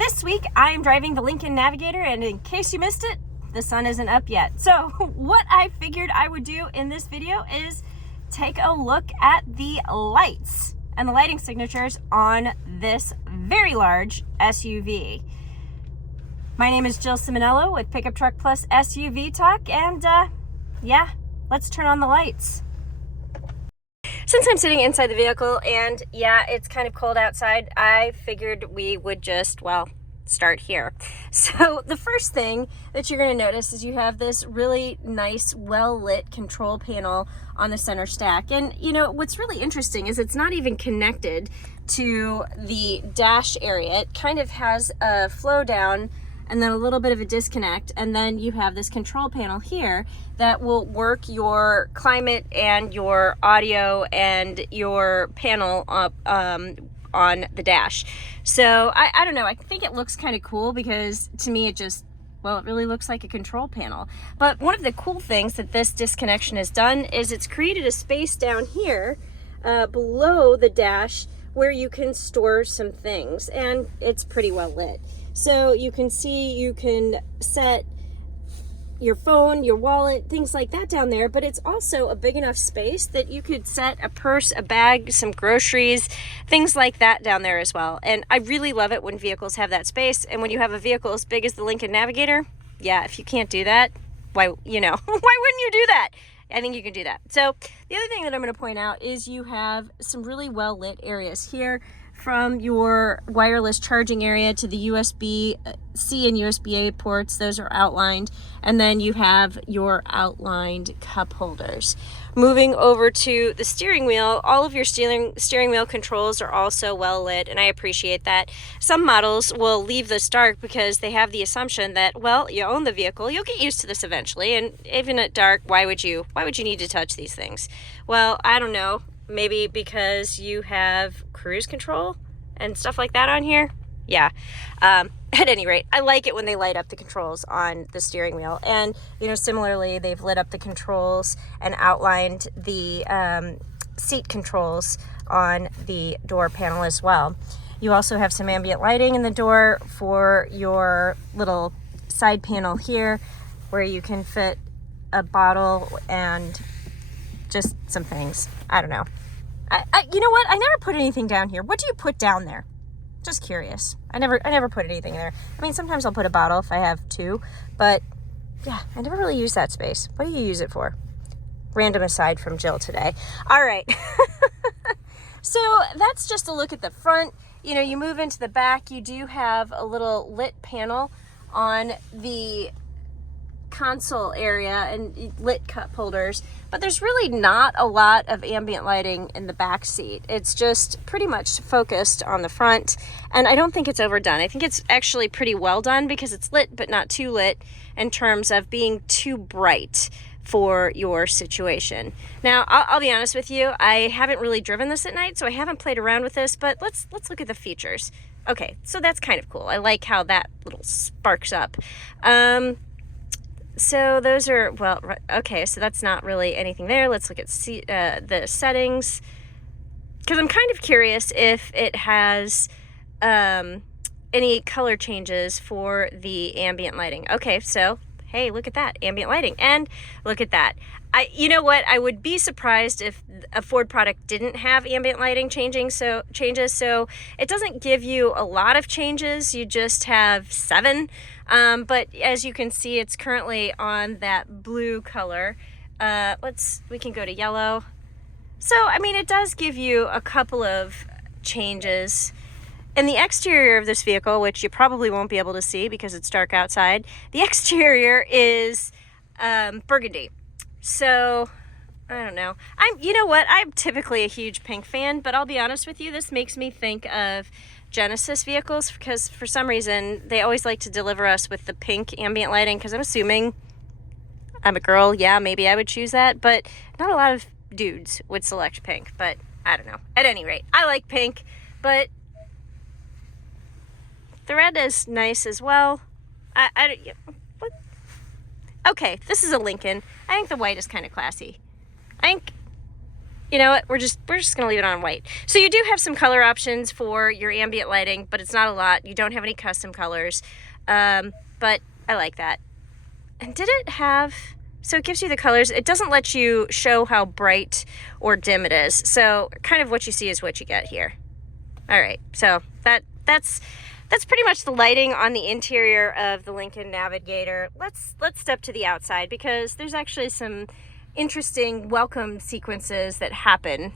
This week I am driving the Lincoln Navigator, and in case you missed it, the sun isn't up yet. So what I figured I would do in this video is take a look at the lights and the lighting signatures on this very large SUV. My name is Jill Ciminillo with Pickup Truck Plus SUV Talk, and yeah, let's turn on the lights. Since I'm sitting inside the vehicle and yeah, it's kind of cold outside, I figured we would just, well, start here. So the first thing that you're going to notice is you have this really nice, well-lit control panel on the center stack. And you know, what's really interesting is it's not even connected to the dash area. It kind of has a flow down and then a little bit of a disconnect, and then you have this control panel here that will work your climate and your audio and your panel up on the dash. So I don't know, I think it looks kind of cool because to me it just, well, it really looks like a control panel. But one of the cool things that this disconnection has done is it's created a space down here below the dash where you can store some things, and it's pretty well lit. So you can see, you can set your phone, your wallet, things like that down there, but it's also a big enough space that you could set a purse, a bag, some groceries, things like that down there as well. And I really love it when vehicles have that space. And when you have a vehicle as big as the Lincoln Navigator, yeah, if you can't do that, why, you know, why wouldn't you do that? I think you can do that. So the other thing that I'm going to point out is you have some really well lit areas here, from your wireless charging area to the USB-C and USB-A ports. Those are outlined. And then you have your outlined cup holders. Moving over to the steering wheel, all of your steering wheel controls are also well lit, and I appreciate that. Some models will leave this dark because they have the assumption that, well, you own the vehicle, you'll get used to this eventually, and even at dark, why would you need to touch these things? Well, I don't know. Maybe because you have cruise control and stuff like that on here. Yeah. At any rate, I like it when they light up the controls on the steering wheel. And, you know, similarly, they've lit up the controls and outlined the seat controls on the door panel as well. You also have some ambient lighting in the door for your little side panel here, where you can fit a bottle and just some things. I don't know. You know what? I never put anything down here. What do you put down there? Just curious. I never put anything there. I mean, sometimes I'll put a bottle if I have two, but yeah, I never really use that space. What do you use it for? Random aside from Jill today. All right. So that's just a look at the front. You know, you move into the back, you do have a little lit panel on the console area and lit cup holders, but there's really not a lot of ambient lighting in the back seat. It's just pretty much focused on the front, and I don't think it's overdone. I think it's actually pretty well done because it's lit but not too lit in terms of being too bright for your situation. Now, I'll be honest with you, I haven't really driven this at night, so I haven't played around with this, but let's look at the features. Okay, so that's kind of cool. I like how that little sparks up. So those are, well, okay, so that's not really anything there. Let's look at the settings, because I'm kind of curious if it has any color changes for the ambient lighting. Okay, so hey, look at that, ambient lighting, and look at that. You know what? I would be surprised if a Ford product didn't have ambient lighting changes. So it doesn't give you a lot of changes. You just have 7. But as you can see, it's currently on that blue color. We can go to yellow. So, I mean, it does give you a couple of changes. In the exterior of this vehicle, which you probably won't be able to see because it's dark outside, the exterior is burgundy. So, I don't know. You know what? I'm typically a huge pink fan, but I'll be honest with you, this makes me think of Genesis vehicles, because for some reason they always like to deliver us with the pink ambient lighting, because I'm assuming, I'm a girl, yeah, maybe I would choose that, but not a lot of dudes would select pink, but I don't know. At any rate, I like pink, but the red is nice as well. What? Okay, this is a Lincoln. I think the white is kind of classy. I think you know what, we're just gonna leave it on white. So you do have some color options for your ambient lighting, but it's not a lot. You don't have any custom colors, but I like that. And did it have, so it gives you the colors. It doesn't let you show how bright or dim it is. So kind of what you see is what you get here. All right, so that's pretty much the lighting on the interior of the Lincoln Navigator. Let's step to the outside, because there's actually some interesting welcome sequences that happen,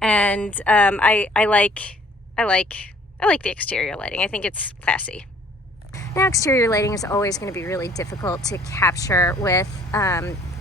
and I like the exterior lighting. I think it's classy. Now, exterior lighting is always going to be really difficult to capture with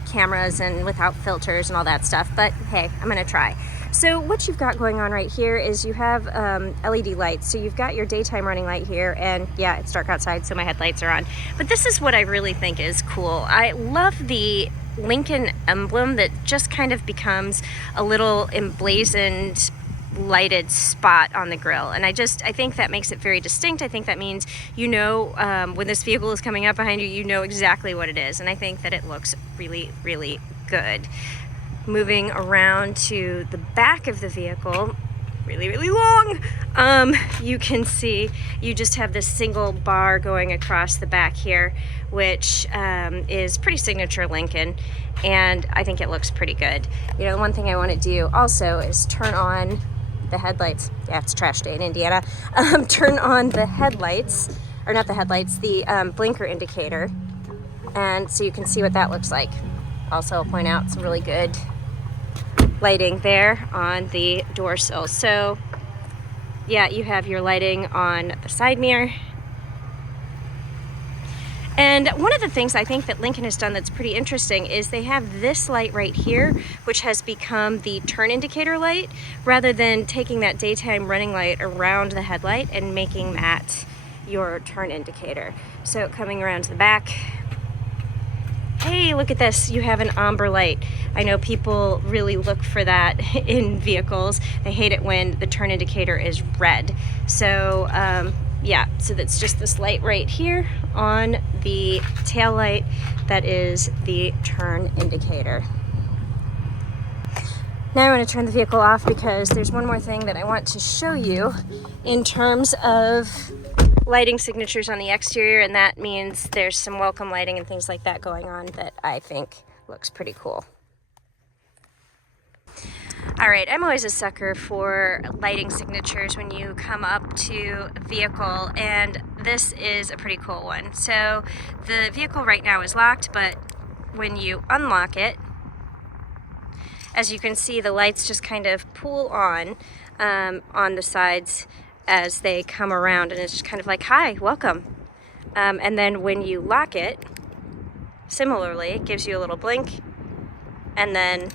cameras and without filters and all that stuff, but hey, I'm going to try. So what you've got going on right here is you have LED lights. So you've got your daytime running light here, and yeah, it's dark outside, so my headlights are on. But this is what I really think is cool. I love the Lincoln emblem that just kind of becomes a little emblazoned lighted spot on the grill, and I think that makes it very distinct. I think that means, you know, when this vehicle is coming up behind you, you know exactly what it is, and I think that it looks really, really good. Moving around to the back of the vehicle, really, really long, you can see you just have this single bar going across the back here, which is pretty signature Lincoln, and I think it looks pretty good. You know, one thing I want to do also is turn on the headlights. Yeah, it's trash day in Indiana. Turn on the headlights, or not the headlights, the blinker indicator, and so you can see what that looks like. Also, I'll point out some really good lighting there on the door sill. So yeah, you have your lighting on the side mirror. And one of the things I think that Lincoln has done that's pretty interesting is they have this light right here, which has become the turn indicator light, rather than taking that daytime running light around the headlight and making that your turn indicator. So coming around to the back, hey, look at this, you have an amber light. I know people really look for that in vehicles. They hate it when the turn indicator is red. So yeah, so that's just this light right here on the tail light. That is the turn indicator. Now I want to turn the vehicle off, because there's one more thing that I want to show you in terms of lighting signatures on the exterior, and that means there's some welcome lighting and things like that going on that I think looks pretty cool. All right, I'm always a sucker for lighting signatures when you come up to a vehicle, and this is a pretty cool one. So the vehicle right now is locked, but when you unlock it, as you can see, the lights just kind of pool on the sides as they come around, and it's just kind of like, hi, welcome. And then when you lock it, similarly, it gives you a little blink, and then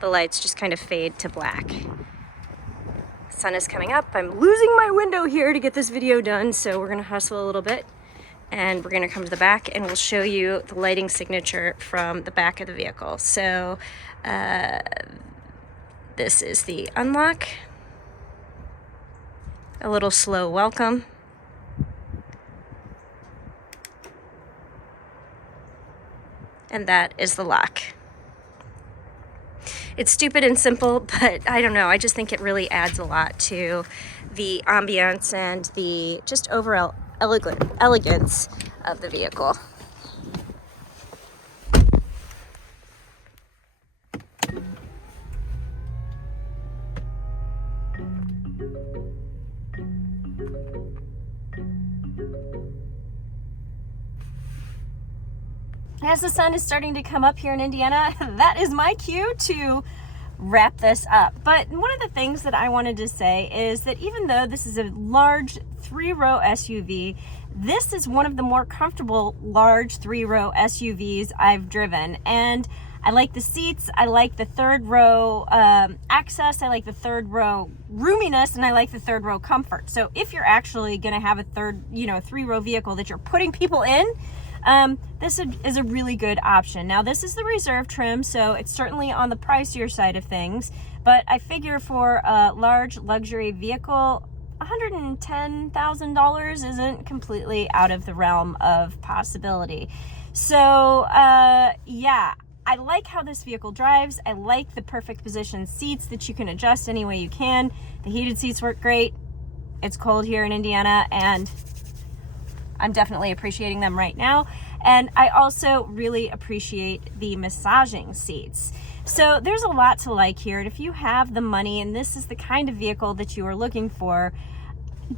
the lights just kind of fade to black. The sun is coming up. I'm losing my window here to get this video done, so we're gonna hustle a little bit, and we're gonna come to the back and we'll show you the lighting signature from the back of the vehicle. So this is the unlock, a little slow welcome, and that is the lock. It's stupid and simple, but I don't know, I just think it really adds a lot to the ambiance and the just overall elegance of the vehicle. As the sun is starting to come up here in Indiana, that is my cue to wrap this up. But one of the things that I wanted to say is that even though this is a large 3-row SUV, this is one of the more comfortable large 3-row SUVs I've driven. And I like the seats, I like the 3rd row access, I like the 3rd row roominess, and I like the 3rd row comfort. So if you're actually gonna have a 3-row vehicle that you're putting people in, this is a really good option. Now, this is the reserve trim, so it's certainly on the pricier side of things, but I figure for a large luxury vehicle, $110,000 isn't completely out of the realm of possibility. So yeah, I like how this vehicle drives. I like the perfect position seats that you can adjust any way you can. The heated seats work great. It's cold here in Indiana, and I'm definitely appreciating them right now. And I also really appreciate the massaging seats. So there's a lot to like here. And if you have the money and this is the kind of vehicle that you are looking for,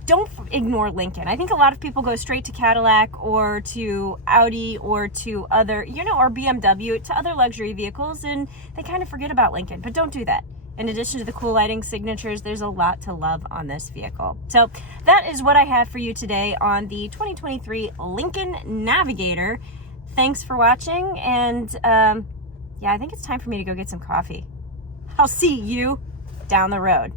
don't ignore Lincoln. I think a lot of people go straight to Cadillac or to Audi or to other, or BMW, to other luxury vehicles, and they kind of forget about Lincoln. But don't do that. In addition to the cool lighting signatures, there's a lot to love on this vehicle. So that is what I have for you today on the 2023 Lincoln Navigator. Thanks for watching, and yeah, I think it's time for me to go get some coffee. I'll see you down the road.